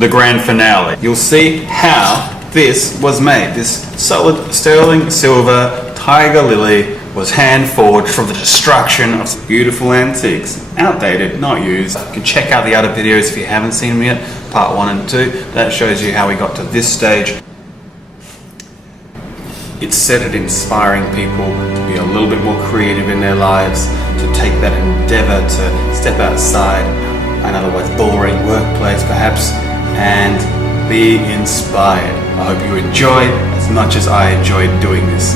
the grand finale. You'll see how this was made. This solid sterling silver tiger lily was hand forged from the destruction of some beautiful antiques. Outdated, not used. You can check out the other videos if you haven't seen them yet, part 1 and 2. That shows you how we got to this stage. It's set at inspiring people to be a little bit more creative in their lives, to take that endeavour to step outside an otherwise boring workplace perhaps, and be inspired. I hope you enjoy as much as I enjoyed doing this.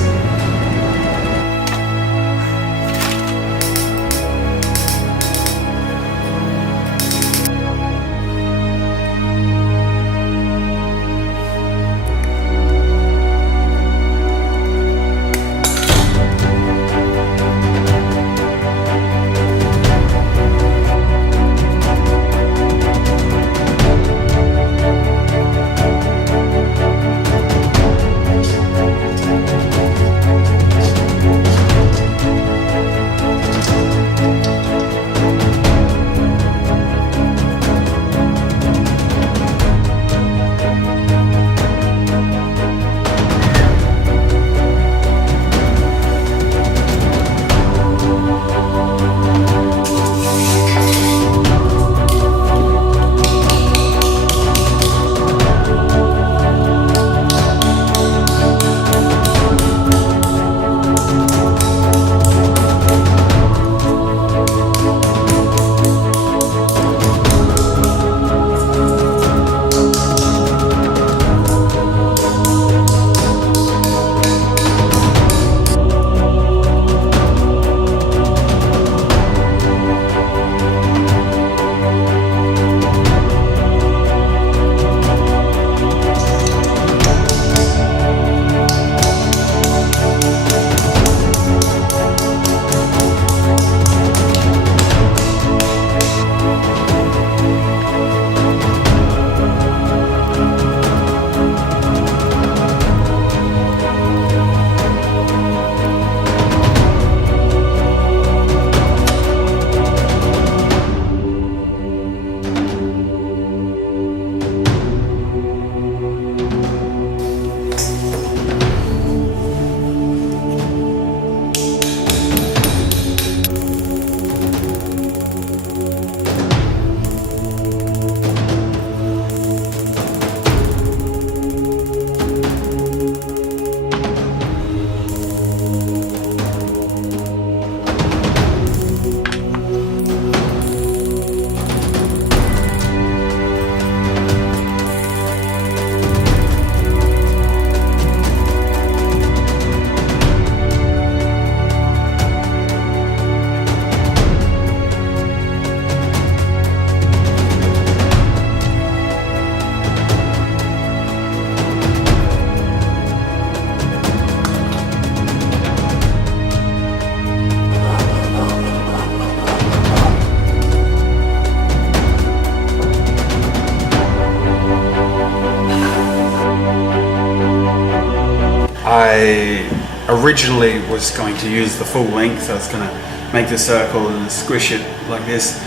I originally was going to use the full length. I was going to make the circle and squish it like this.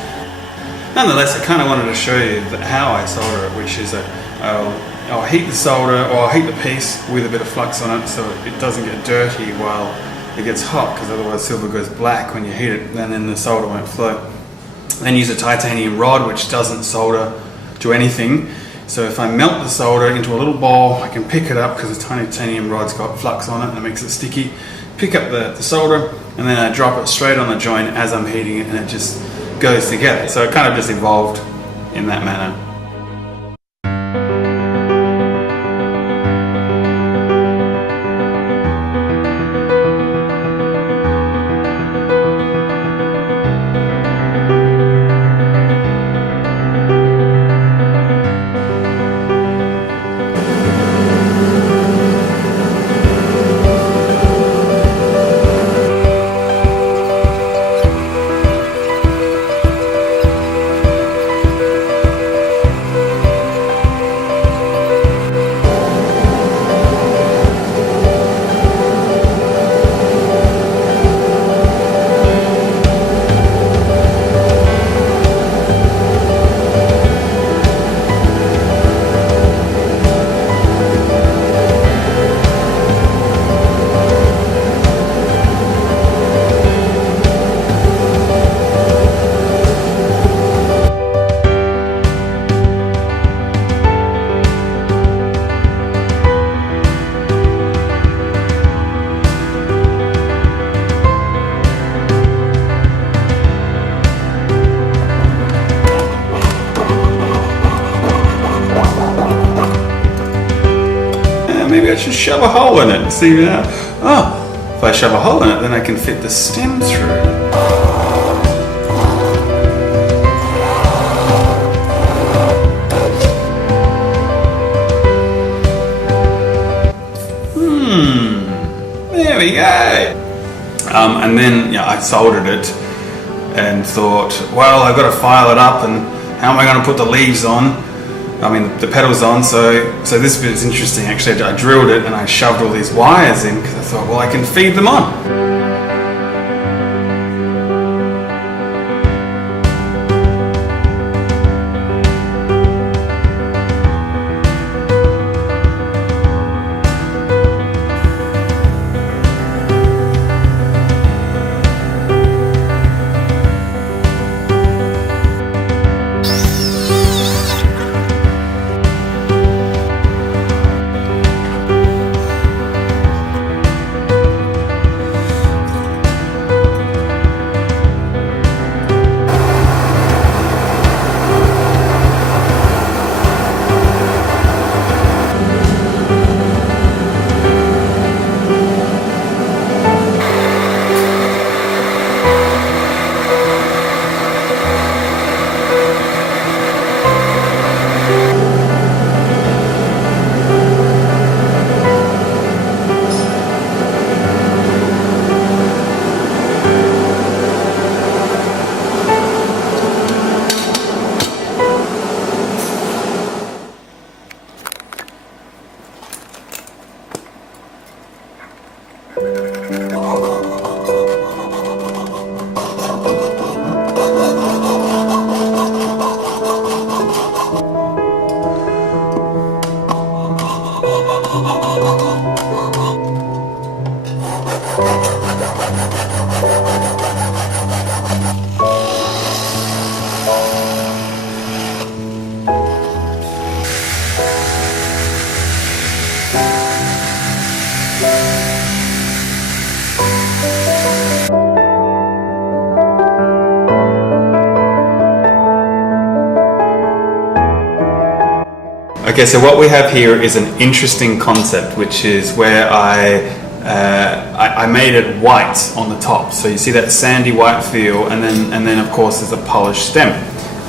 Nonetheless, I kind of wanted to show you how I solder it, which is I'll heat the solder, or I'll heat the piece with a bit of flux on it so it doesn't get dirty while it gets hot, because otherwise silver goes black when you heat it and then the solder won't flow. Then use a titanium rod which doesn't solder to anything. So if I melt the solder into a little ball, I can pick it up because the titanium rod's got flux on it and it makes it sticky. Pick up the solder and then I drop it straight on the joint as I'm heating it, and it just goes together. So it kind of just evolved in that manner. maybe I should shove a hole in it and see now. Oh, if I shove a hole in it, then I can fit the stem through. There we go. And then I soldered it and thought, well, I've got to file it up, and how am I going to put the leaves on? I mean, the petals on. So this bit is interesting. Actually, I drilled it and I shoved all these wires in because I thought, well, I can feed them on. Okay, so what we have here is an interesting concept, which is where I made it white on the top. So you see that sandy white feel, and then of course there's a polished stem.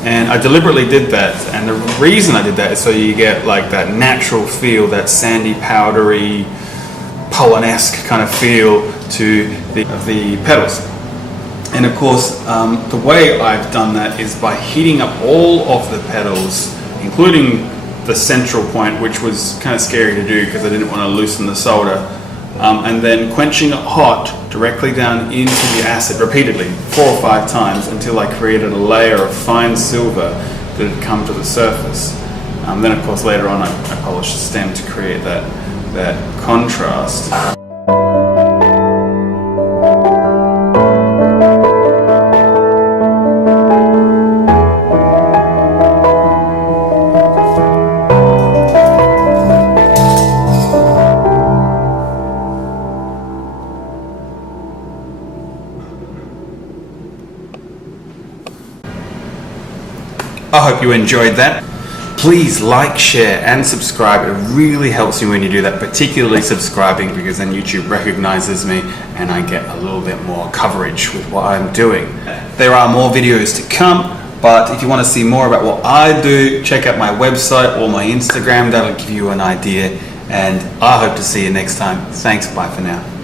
And I deliberately did that, and the reason I did that is so you get like that natural feel, that sandy, powdery, pollen-esque kind of feel to the petals. And of course, the way I've done that is by heating up all of the petals, including the central point, which was kind of scary to do because I didn't want to loosen the solder, and then quenching it hot directly down into the acid repeatedly 4 or 5 times until I created a layer of fine silver that had come to the surface. Then of course later on I polished the stem to create that contrast. I hope you enjoyed that. Please like, share and subscribe. It really helps me when you do that, particularly subscribing, because then YouTube recognizes me and I get a little bit more coverage with what I'm doing. There are more videos to come, but if you want to see more about what I do, check out my website or my Instagram. That'll give you an idea, and I hope to see you next time. Thanks, bye for now.